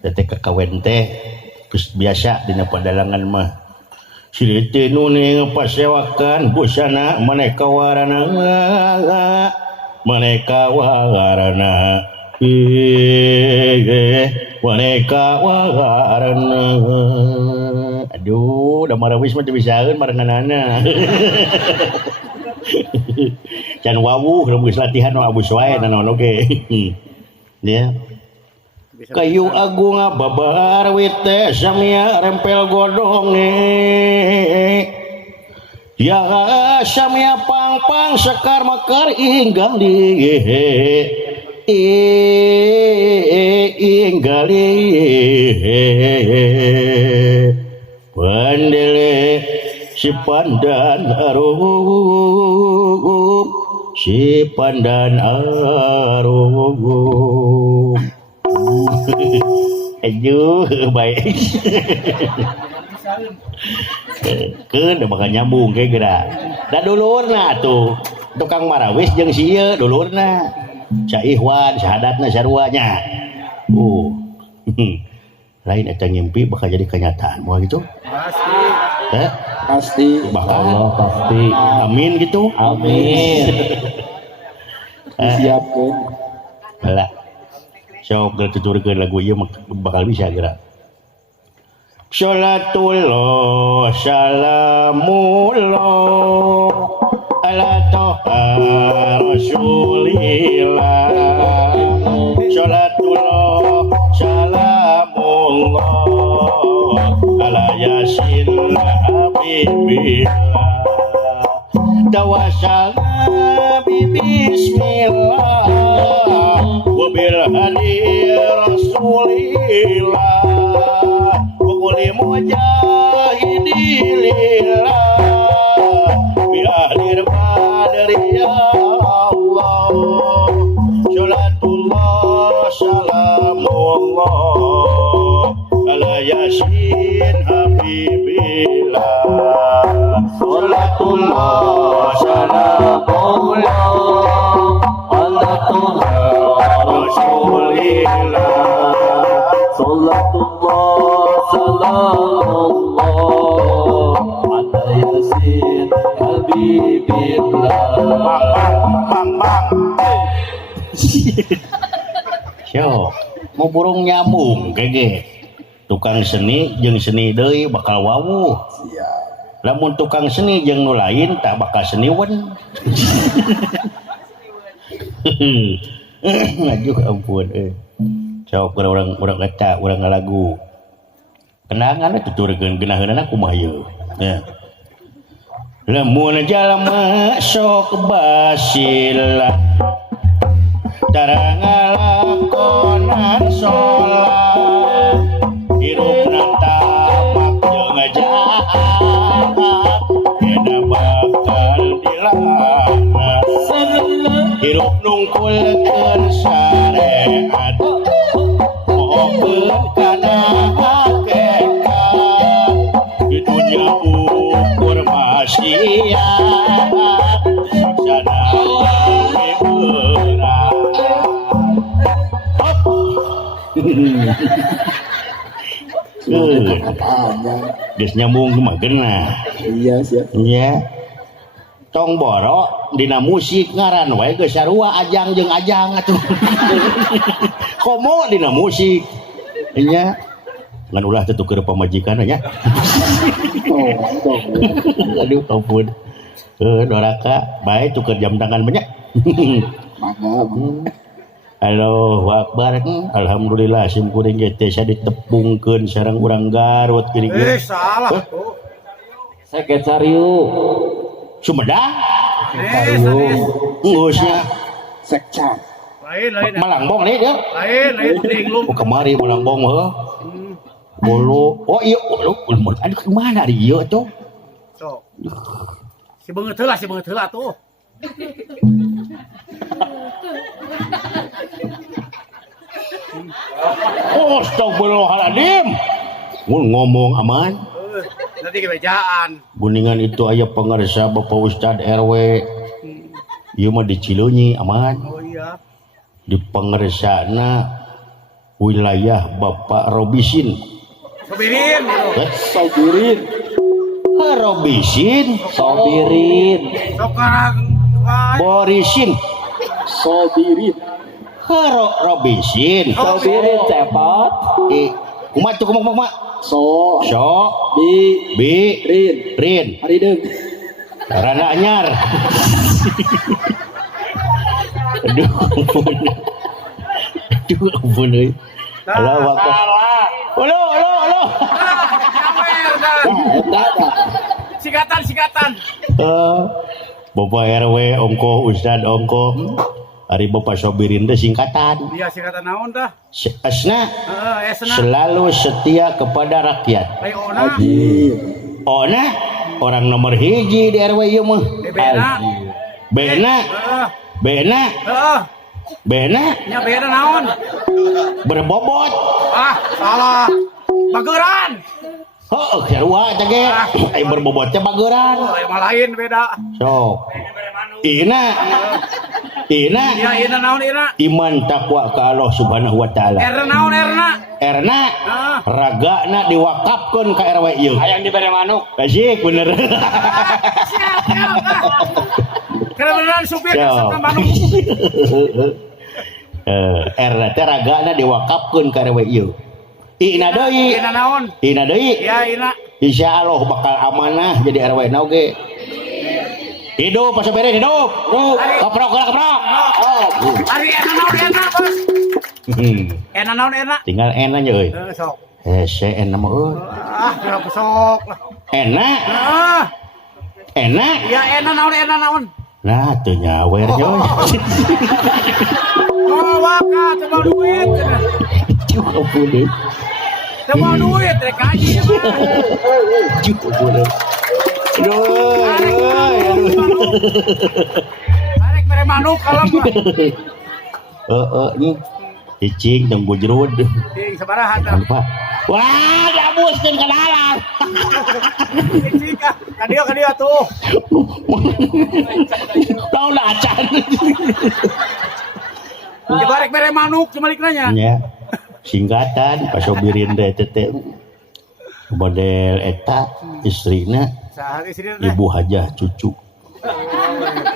teh kakawen teh geus biasa dina padalangan mah si teh nu ngapasewakan busana maneka warna maneka warna maneka warna aduh da marawis mah teu bisaeun marenganana can wawuh geus latihan mah abus wae naon oge ya kayu agung babar wit teh samia rempel godonge ya samia pang-pang sekar mekar inggali pandele si pandan arum si pandan arum aduh baik kan bakal nyambung kayak gerak dan dulurna tuh tukang marawis jeung sieu dulurna Ca Ihwan syahadatna sarwanya lain eta ngimpi bakal jadi kenyataan moal gitu pasti bakal Allah pasti amin gitu amin siapkeun balah sok tuturkeun lagu ieu bakal bisa gerak Sholatullah salamullah ala toha rasulillah Sholatullah salamullah ala yasin habibillah tawassalam bismillah wabil hadi rasulillah Kuli mujahidilillah bi ahlir badri ya Allah Sholatullah salamullah ala yasin habibillah Sholatullah salamullah ala toha rasulillah Sholatullah salamullah ala yasin habibillah Yo, mau burung nyambung kege tukang seni jeung seni deui bakal wawuh lamun tukang seni jeung nu lain tak bakal seniwen aduh ampun sok urang eta urang ngalagu kenangan tuturkeun geunaheunana kumaha ieu ya lamun jalma sok basilah tara ngalakonan sholat hirupna tamak jeung jahat beda bakal dilaknat hirup nungkulkeun syariat mohokeun kana hakikat di dunya ukur maksiat saksana geus nyambung mah geuna iya siap nya tong borok dina musik ngaran wae geus sarua ajang jeung ajang atuh komo dina musik nya ngan ulah teu keur pamajikan nya aduh ampun doraka bae tuker jam tangan banyak Halo Akbar alhamdulillah sim kuring ge teh ditepungkeun sareng urang Garut geuning salah tuh Sekretariu Sumedang ngusnya sekcan lain Malangbong nih dia lain lu kemari Malangbong heuh bolu oh iya aduh kemana di ieu tuh sok si beungeut heula tuh oh, astagfirullahaladzim. Ngomong aman. Nanti kebejaan. Kuningan itu aya pangarsa Bapak Ustad RW. Ieu mah di Cileunyi aman. Oh iya. Di pangarsana wilayah Bapak Robisin. Sobirin gitu. Sobirin. Robisin, Sobirin. Sekarang Borisin, Sobirin. Robisin. Sobirin cepot. Kumat tuh kumat. So Bi Rin. Hari deung. Rana anyar. Aduh ampun euy. Halo waktu. Halo. Sikatan. Bapak RW ongko Ustad ongko. Ari Bapak Sobirin teh singkatan. Iya singkatan naon tah? Esna. Esna. Selalu setia kepada rakyat. Ai ona. Ona orang nomor hiji di RW ieu mah. Bena. Nya bena naon? Berbobot. Salah. Bageran. Heuh, sarua teh ge. Ai berbobot teh bageran. Emang lain beda. Sok. Ina. Ya ina naon ina? Iman takwa ka Allah Subhanahu wa taala. Erna naon erna? Erna ragana diwakafkeun ka RW ieu. Hayang dibere manuk. Asik bener. Siap. Karena beneran supir kasar manuk. Erna teh ragana diwakafkeun ka RW ieu. Ina deui. Ina naon? Ina deui. Ya ina. Insyaallah bakal amanah jadi RW na oge. Hidup pas beres hidup. Keprok. Ari ena naon ena, Bos? Ena naon ena? Tinggal ena nya euy. Sok. Hese ena mah euy. Gerak sok lah. Ena. Ya ena naon? Nah, teu nyawer euy. Waka coba duit. Cukup boleh. Coba duit rek kaji. Cukup boleh. Arek mere manuk kalem. Nih. Cicing jeung bujrud. Cing sabaraha tah? Apa? Wah, dabuskeun ka dalam. Cicing ka dia tuh. Tahu lah acan. Coba arek mere manuk cuma liknanya. Nya. Singkatan Pak Sobirin teh model eta istrina Ibu Hajah Cucu.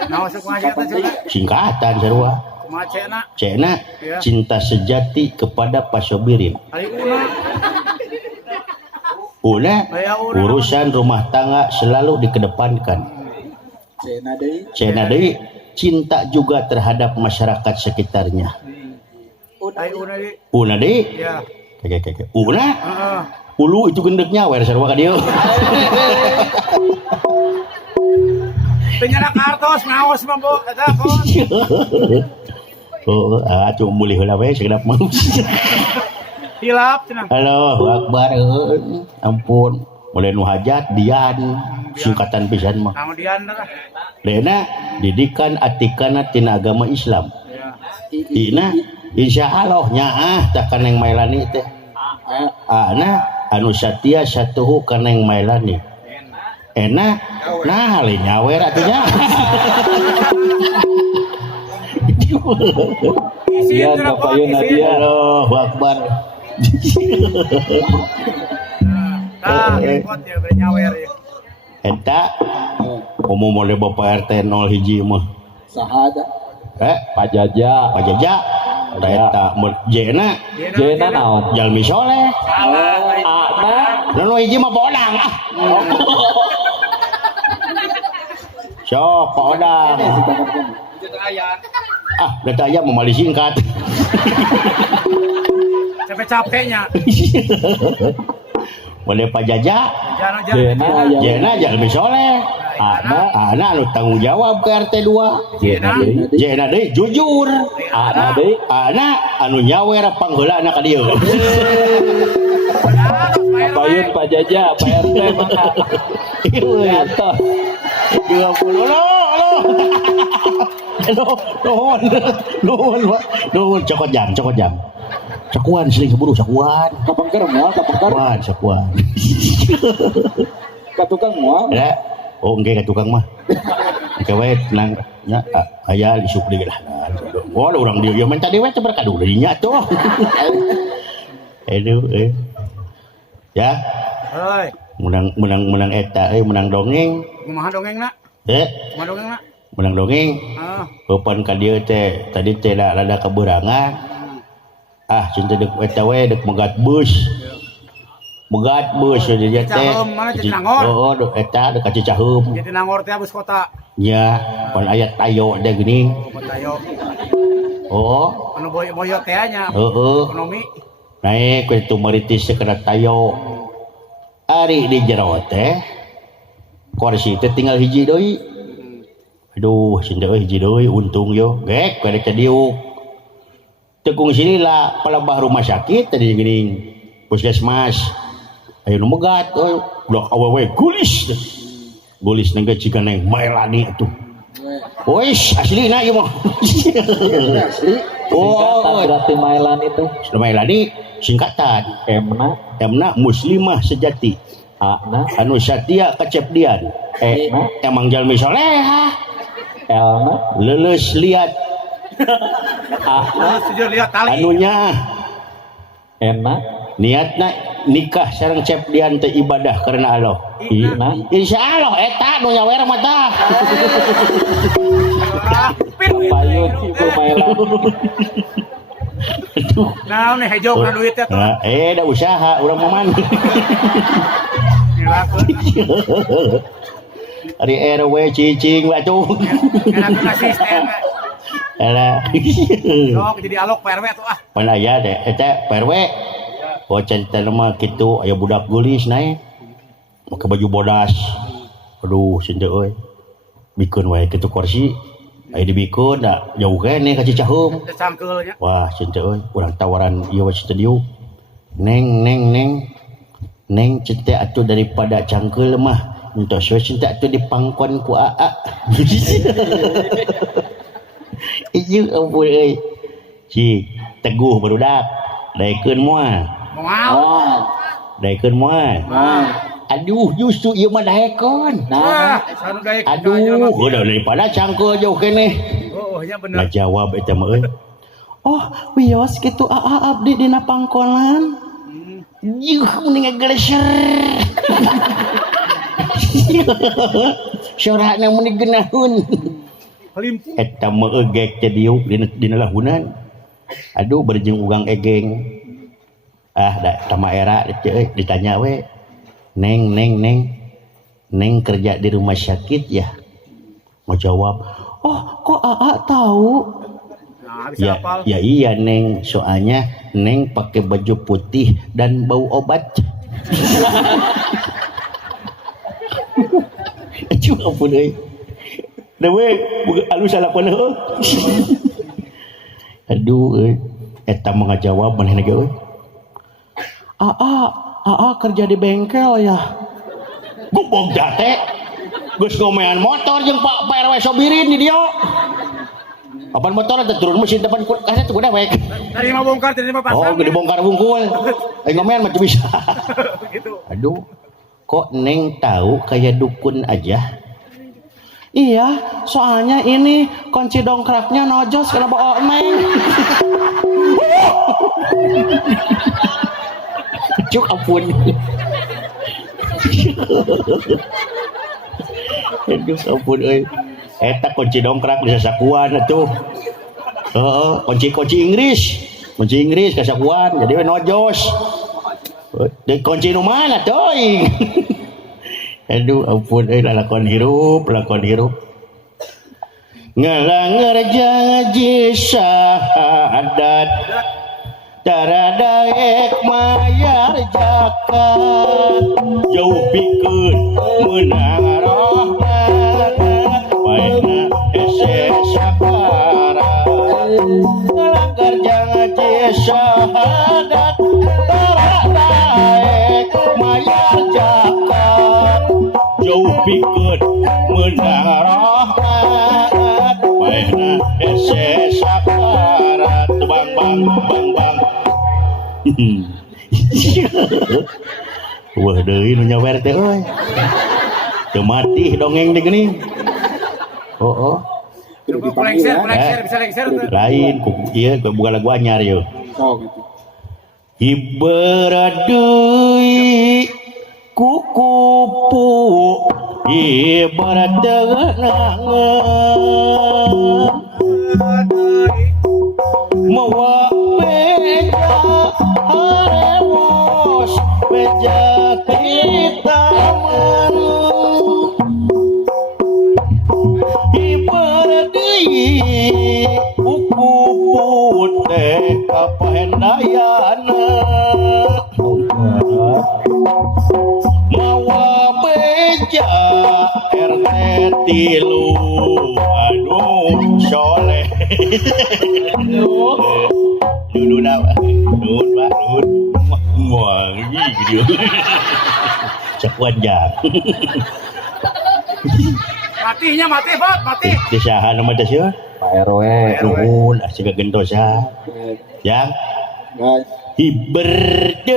Naon sok ngaji eta juga? Singkatan sarua. Kumaha Cena cinta sejati kepada Pak Sobirin. Ari Una urusan rumah tangga selalu dikedepankan. Cena deui cinta juga terhadap masyarakat sekitarnya. Una deui. Ya. Keke. Una. Ulu itu gendeknya wer sarua ka dieu. Penyana kartos ngaos mah Bu eta Bos. Atuh mulih heula we sekedap mah. Hilap cenah. Allahu Akbar. Ampun. Mulai nu hajat Dian singkatan pisan mah. Naon Dian tah? Dena didikan atikana tina agama Islam. Ina insyaallah nyaah tak kaneng Mailani teh. Ana anu satia satuhu kaneng Mailani. Enak nah lain nyawer atunya. Iya ngapain Nadia? Allahu Akbar. Repot ya bernyawer ya. Eta umum oleh Bapak RT 01 mah. Sahada. Pak Jaja. Eta Jena naon? Jalmi soleh. Nu hiji mah podang. Sok podang. Data aya memali singkat. Capek-capeknya. Boleh Pak Jaja. Jena jalmi soleh. Ana anu tanggung jawab ke RT 2. Jena deui jujur. Ana anu nyawer pangheulana ka dieu. Payun Pak Jaja, Pak RT mana? Lihat 20. Nuhun cokot jam. Cakuan sering keburu cakuan. Kapangker moal, Cakuan. Ka tukang moal. Ya. Oh, enggak ka tukang mah. Kewe tenang nya aya di supli lah. Oh, urang dieu mah tadi we teh berkadu dinya tuh. Aduh, ya. Hei, Menang eta, menang dongeng. kumaha dongengna? Kumaha dongengna? Menang dongeng. Ah, Papan ka dieu teh, tadi teh rada keberangan. Cinta dek eta we dek megat bus. Megat bus dia teh. Cicaheum mana Jatinangor? Oh, eta dek Cicaheum. Jatinangor teh bus kota. Ya, pan aya tayo deh gini. Oh, tayo. Oh, Anu boyo teh nya. heeh. Ekonomi. Naik ke itu meritis kena tayo. Ari di jero teh kursi teh tinggal hiji deui. Aduh, cinta hiji deui untung yo. Gek kada diuk. Tekung sini lah palebah rumah sakit tadi gini. Puskesmas. Ayo nu megat blok awewe gulis. Gulis nengge jika neng Mailani atuh. Wis aslina ieu mah. Singkatan berarti Mailan itu. Mailani singkatan. Emna muslimah sejati. Ana Anu satya kecepdian. Emang jalmi solehah. Elna Leuleus liat Sujud lihat tali. anunya Ena niatna nikah sareng cepdian teh ibadah karena Allah. Ina Insyaallah eta nu nyawer mah tah. Payun Ibu Mailan. Nah, nih hejok na duitnya tuh. Nah, da usaha urang mah man. Ari RW cicing batu. Enak asisten. Alah. Sok jadi alok PRW tuh ah. Pan aya teh eta PRW. Oh cerita mah kitu aya budak gulis naik. Make baju bodas. Aduh sinta euy. Bikeun wae kitu kursi. Aya dibikeun da jauh keneh ka Cicaheum. Cangkeulnya. Wah cinta euy urang tawaran ieu we studio. Neng cinta atuh daripada cangkeul mah entos we cinta atuh dipangkon ku AA. Ieu ampun euy. Ci teguh barudak. Daekeun moal. Moal. Daekeun moal. Aduh justru ieu mah daekeun. Nah, sanu daek. Aduh, udah daripada cangkeul jauh keneh. Oh, nya bener. Nah jawab eta mah euy. Oh, wios kitu AA abdi dina pangkolan. Yuh, mending ngegeleser. Sorana mending geunahun. Halimpu. Eta mah egek teh diuk dina lahunan. Aduh berjeng ugang egeng. Da tama era ditanya we. Neng kerja di rumah sakit ya. Mau jawab, "Oh, kok AA tahu?" Nah, bisa hafal. Ya iya Neng, soalnya Neng pakai baju putih dan bau obat. Aduh ampun euy. Da we alus salah peuh. Aduh euy. Eta mah ngajawab manehna ge euy. AA kerja di bengkel ya. Gubog teh. Geus ngomean motor jeung Pak RW sobirin di dieu. Apaan motor teh turun mesin depan kaset udah baik. Tadi mah bongkar, tadi mah pasang. Oh, gede bongkar bungkul. Ngomean mah bisa. Gitu. Aduh. Kok Neng tahu kayak dukun aja? Iya, soalnya ini kunci dongkraknya nojos kena bawa Neng. Cuk ampun. Aduh ampun euy. Eta kunci dongkrak bisa sakuan atuh. Heeh, kunci Inggris. Kunci Inggris kasakuan jadi we nojos. Deui kunci nu mana teuing. Aduh ampun euy lakon hirup. Ngalanger janji syahadat taradaek mayar zakat jauh pikeun meunang rahmat baikna ese sabaran ngalanger janji syahadat taradaek mayar zakat jauh pikeun meunang rahmat baikna ese sabaran bang wah deui nu nyawer teh euy teu mati dongeng deui geuning. Oh Bisa lengser, bisa lengser tuh. lain ku ieu bukan lagu anyar yeuh. Oh gitu. ibarat deui kukupu ibarat denganangan mawa beja harewos beja titaman ibarat deui kukupu teh kapahendayana mawa beja RT tilu aduh soleh dulu nama nun pak nun wah gitu sepanjang Matinya mati, Pak, mati. desahan nama desya Pak RW nuhun asik gentosa yang hiberdei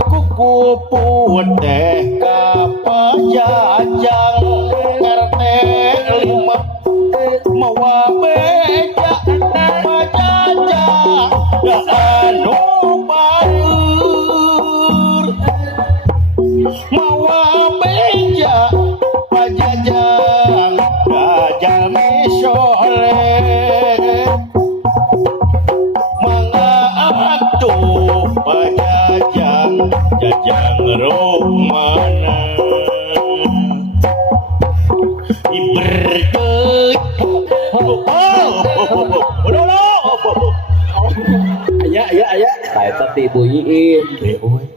kuku putih kapajajang RT 5 mawa beja kapajajang anu baur mawa beja pajajang dajang soleh atuh pajajang jajang romana iberdei aya saya tadi Ibu Iim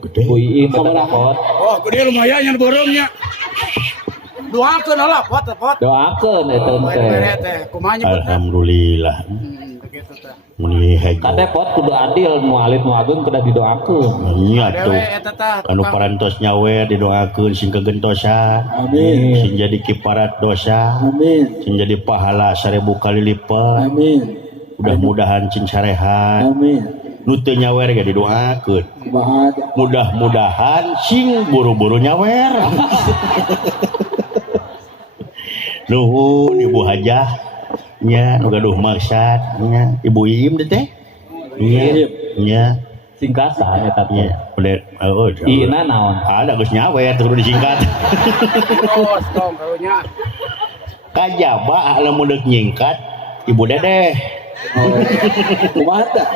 gede Ibu Iim kita pot Oh, gede lumayan yang borongnya. Doakeun heula, pot. doakeun eta Bere teh teh, kumaha nyebutna? alhamdulillah Begitu teh. meni haji kade pot kudu adil nu alit nu agung kudu didoakeun iya tuh Dewe eta teh. anu parantos nyawer didoakeun sing kegentosan Amin. sing jadi kiparat dosa Amin. sing jadi pahala 1000 kali lipat Amin. mudah-mudahan cing sarehat Amin. nu teu nyawer ge didoakeun Kumaha? mudah-mudahan sing buru-buru nyawer nuhun ibu hajah nya nu gaduh maksad nya ibu Iim teh nya singkatan eta teh nya boleh Ina naon ada geus nyawer teu kudu disingkat Terus dong karunya. kajaba lamun deuk nyingkat ibu dedeh Kumaha tah?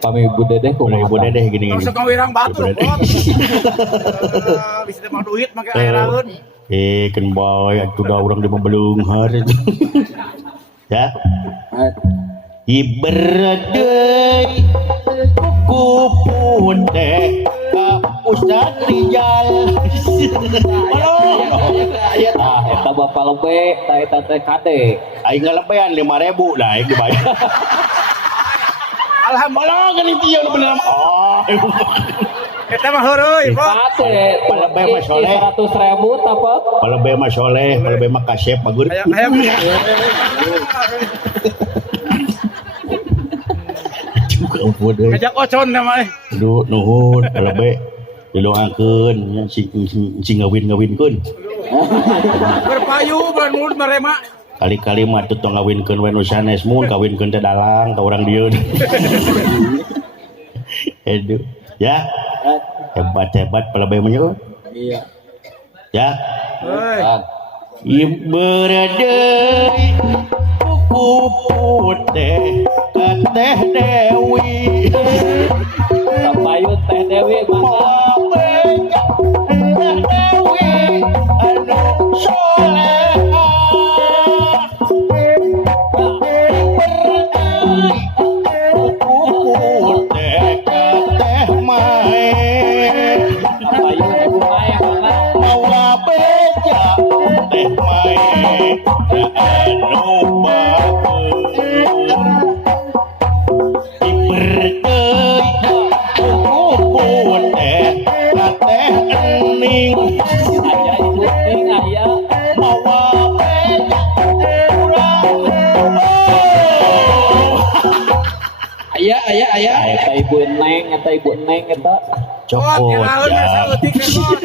kami Ibu Dedeh kumaha ibu dedeh gini Terus kawirang batu, Ibu pot. Bisa mah duit make airaeun. kan boy atuh da urang di membelunghar ya iberdei kuku putih ka Ustaz Rijal eta bapak lebe eta teh kade aing ngalebean 5.000 dah aing dibayar alhamdulillah kan itu yang bener Eta mah heureui, pot. kade Palebe mah soleh 100.000 apa palebe mah soleh palebe mah kasep bagur Hayang juga ampun deui ngajak ocon nama eh. aduh nuhun palebe didoakeun nya sing ngawin-ngawinkeun Berpayu bulan mulut marema. kali-kali mah teu tong ngawinkeun we nu sanes mun kawinkeun teh dalang ka urang dieu aduh ya hebat palebe mah nya Iya. ya Heuy. iberdei kuku putih ka Teh Dewi Sampayun Teh Dewi mangga Mabeja Teh Dewi anu soleha iberdei kuku putih ka Teh Mae Sampayun Ibu Mae mangga mawa beja Teh Mae anu bagus iberdei kuku putih ka Teh Ening aya Ibu Ning aya mawa beja urang Aya. eta Ibu Neng eta Pot, copot kiraeun mah saeutik teh, pot.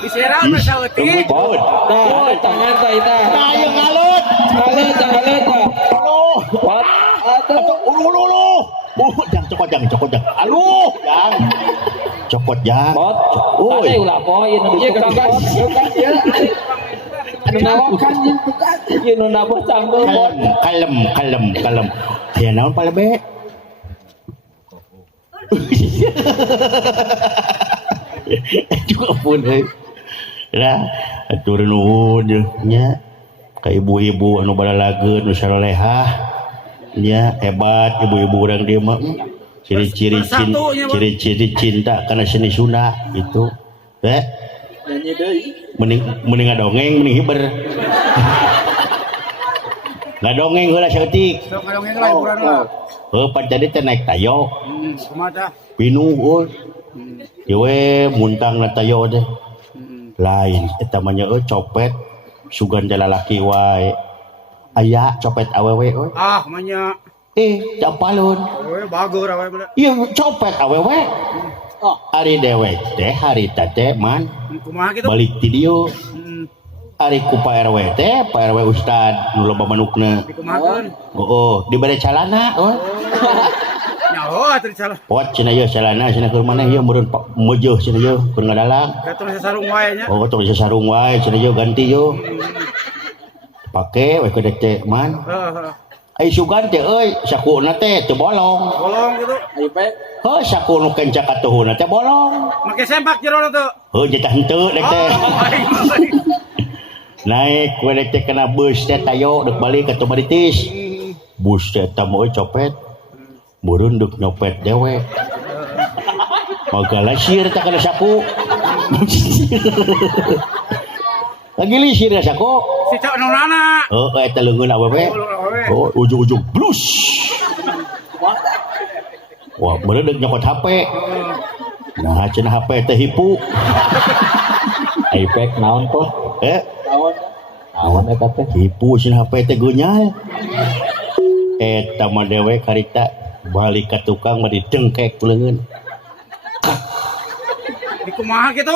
Diseraun mah saeutik. Pot. Tah, tangan tah eta. Nah, yang ngalut. Halet tah. Lo. pot Atau ulu. Jangan cokot jang. Aduh, jang. Cokot jang. Pot. Oi. Ada ulah poin anu tukang pot. Anu nawakan ieu nu nabah cangkeul pot. Kalem. Aya naon palebe? Juga pun lah atur nuhun nya ka ibu-ibu anu balalageun nu salehah nya hebat ibu-ibu urang dieu mah ciri-ciri cinta kana seni Sunda gitu Nyanyi deui. mending ngadongeng mending hiber ngadongeng heula saeutik Sok ngadongeng lah hiburan lah. pan tadi teh naik tayo Kumaha tah? pinu ieu we muntang na tayo teh lain eta mah nya copet sugan lalaki wae aya copet awewe euy Ah, manya. capalun We bageur awe bener. ieu copet awewe ari dewek teh harita teh man Kumaha kitu? balik ti dieu Hmm, ari ku Pak RW teh Pak RW ustad nu loba manukna dikumahakeun. dibere calana Nyaho atuh salah. pot cenah ieu calana cenah keur maneh ieu meureun meujuh cenah ieu keur ngadalang Gatul sarung wae nya. tong sarung wae cenah ieu ganti ieu pake we kedek teh man Heeh. ai sugan teh euy sakuna teh teu bolong Bolong gitu. Ayo pek. heuh saku nu kencak katuhuna teh bolong Make sempak jero tuh. heuh jatah henteu dek teh naik we dek teh kena bus teh tayo dek balik ka Tumaritis bus teh eta mah copet meureun dek nyopet dewe magala sieun teh kana saku lagi lisir ya saku Si cak nonana. eta leungeun awewe ujung-ujung blus wah meureun dek nyokot HP nah cenah HP teh hipu Ipek naon pot? Naon eta teh? hipu cenah HP teh geunyael eta mah dewe karita balik ka tukang mah didengkek leungeun Dikumaha gitu.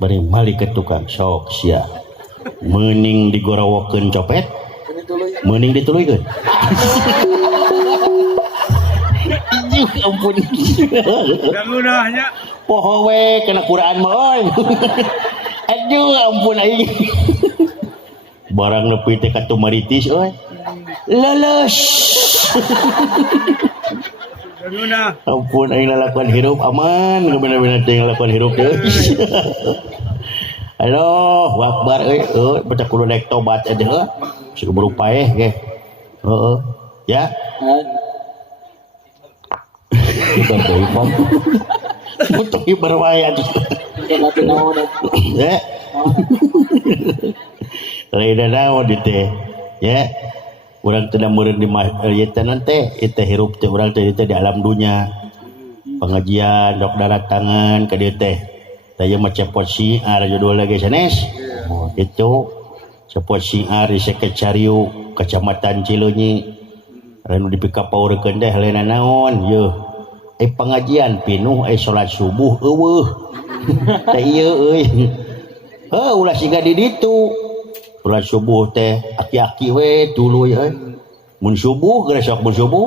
bari balik ke tukang sok sia meuning digorowokeun copet meuning dituluykeun ampun Gangunahnya. poho we kena Quran mah oi aduh ampun aing barang nepi teh ka Tumaritis oi leles Gangunah. ampun aing lalakuan hirup aman bener-bener teh ngalakuan hirup teh halo wakbar baca kudu naik tobat aja suka berupaeh ge ya Bukan deui pot. untuk hiber wae atuh Mati naon. ya lain naon di teh ya urang teh meureun di ieu teh nanti ieu teh hirup teh urang teh di alam dunya pengajian dok darat tangan ka dieu teh teh mah cepot siar judul lagi sanes itu cepot siar di Sekecariu Kecamatan Cileunyi anu dipikapaurekeun teh lain naon yeuh pengajian pinuh salat subuh eueuh teh ieu euy ulah siga di ditu salat subuh teh aki-aki we tuluy euy mun subuh geus sok mun subuh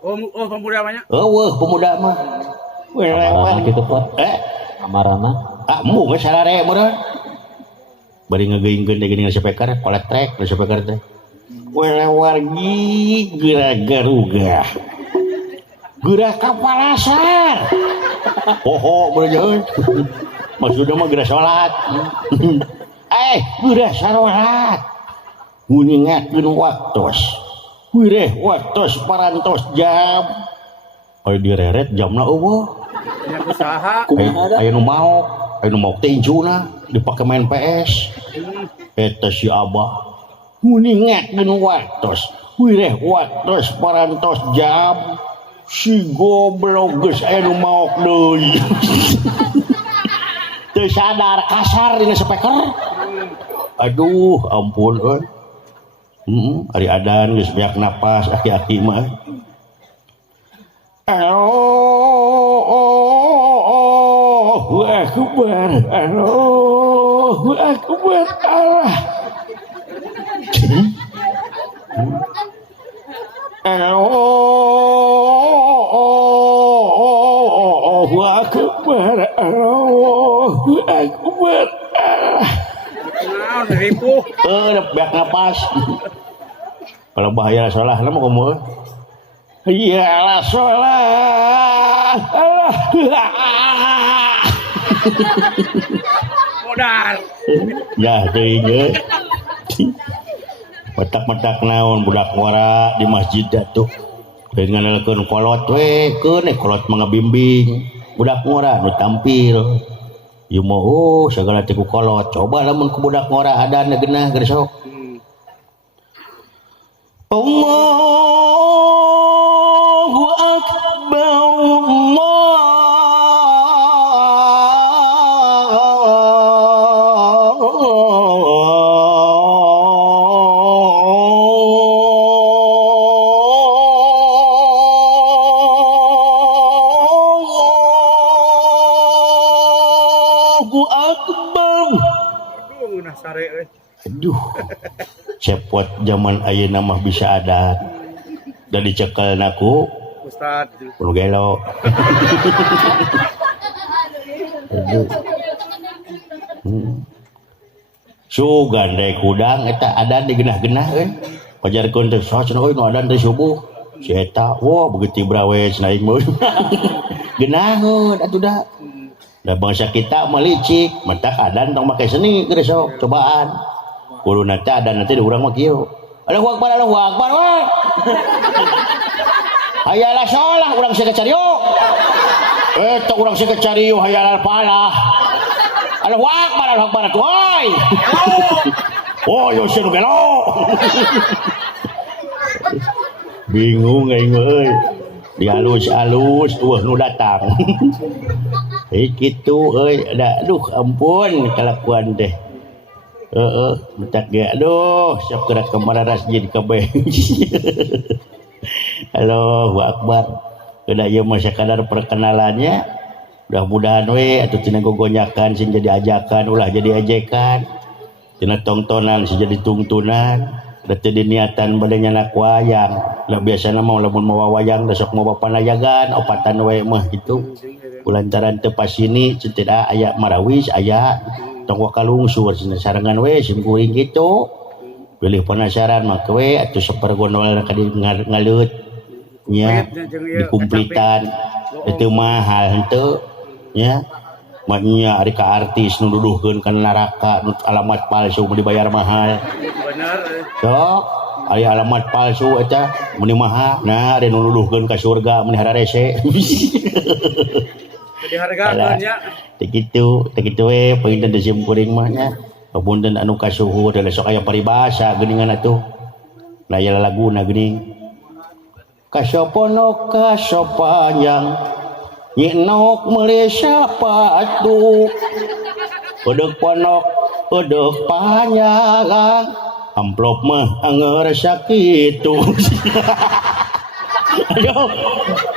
Oh, pemuda namanya. eueuh pemuda mah we Amarana kitu pot. Amarana. mu geus sarare meureun bari ngageuingkeun teh geuning sepekar kolet trek sepekar teh we wargi geura-garuga gerah kapalasar poho bener maksudnya mah gerah sholat gerah salat nguningatkeun waktos wireh waktos parantos jam aya direret jamna eueuh Yang usaha. aya nu maok teh injuna dipake main PS eta si abah nguningatkeun waktos wireh waktos parantos jam si goblok geus aya nu maok deui teu sadar kasar dina speaker aduh ampun euy ari adan geus beak napas aki-aki mah Allahu akbar Allahu akbar Allah Allahu akbar, Allahu akbar. Naon ribu. Biak napas. Kalau bahaya salah nama kamu. Iyalah salah. Modal. Ya teuing ge. Matak-matak naon budak ngora di masjid atuh. Dengan ngalekeun kolot we, keun kolot mangga bimbing. Budak ngora nu tampil. Ieu mah segala teh ku kolot. Coba lamun ku budak ngora adan geunah geus sok. Allahu akbar. Aduh, cepot zaman ayeuna mah bisa ada dan dicekel naku Ustad kudu gelo. Aduh. Sugan deh kudang eta adan di genah-genah pajarkeun teh saha euy nu adan teh subuh si eta wah begitu brawe cinaing mah genahun atuh da. Da bangsa kita mah licik mentak adan tong make seni geus sok cobaan. Kudu nanti ada nanti urang mah kieu. Allahu akbar we. Hayalah salah urang sing kacariu. Eta urang sing kacariu hayalah palah. Allahu akbar tuh oi. Oh yo sing gelo. Bingung aing euy. Dialus-alus tuh nu datang. Kitu euy aduh ampun kelakuan teh. Mentak ge aduh siap gerak kemana rasjid kabeh. Allahu akbar. Udah ieu mah sakadar perkenalannya. Mudah-mudahan we atuh tina gogonyakan sing jadi ajakan ulah jadi ajekan. Tina tongtonan sing jadi tungtunan. Da teu diniatan bade nyana wayang. Lah biasana mah lamun mawa wayang da sok mawa panayagan opatan we mah kitu. Kulantaran teu pasini ceuk aya marawis aya tong wakalungsur sarangan we sim kuring kitu pilih penasaran mah we atuh sapergondol ka di ngaleut nya dikumplitan itu mahal henteu nya manya ari ka artis nu duduhkeun ka neraka nu alamat palsu dibayar mahal bener sok ari alamat palsu eta meni mahal nah ari nu duduhkeun ka surga meni hararese dihargakeun nya Tegitu we penginten di sim kuring mah nya papunten anu kasuhur da sok aya paribasa geuningan atuh aya laguna geuning kasoponok kasopanjang nyinok meuli sapatu udeuh ponok udeuh panjang amplop mah anger sakitu. Aduh,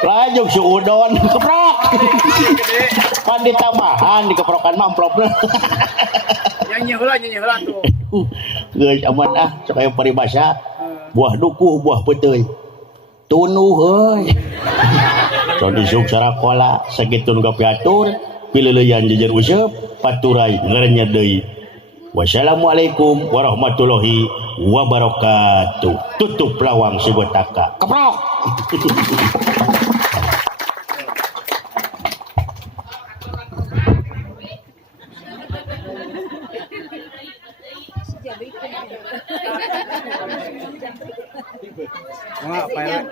lanjut si udon keprok. Pan ditambahan dikeprokan mah amplopna. Nyanyi heula tuh. Geus aman sok aya paribasa. Buah dukuh, buah peuteui. Tunuh euy. Sok disuk sarakola sakitu nu kapiatur, pileuleyan jejer useup, paturai ngarennya deui. Wassalamualaikum warahmatullahi wabarakatuh. Tutup lawang si Gotaka. Keprok. Apa ya?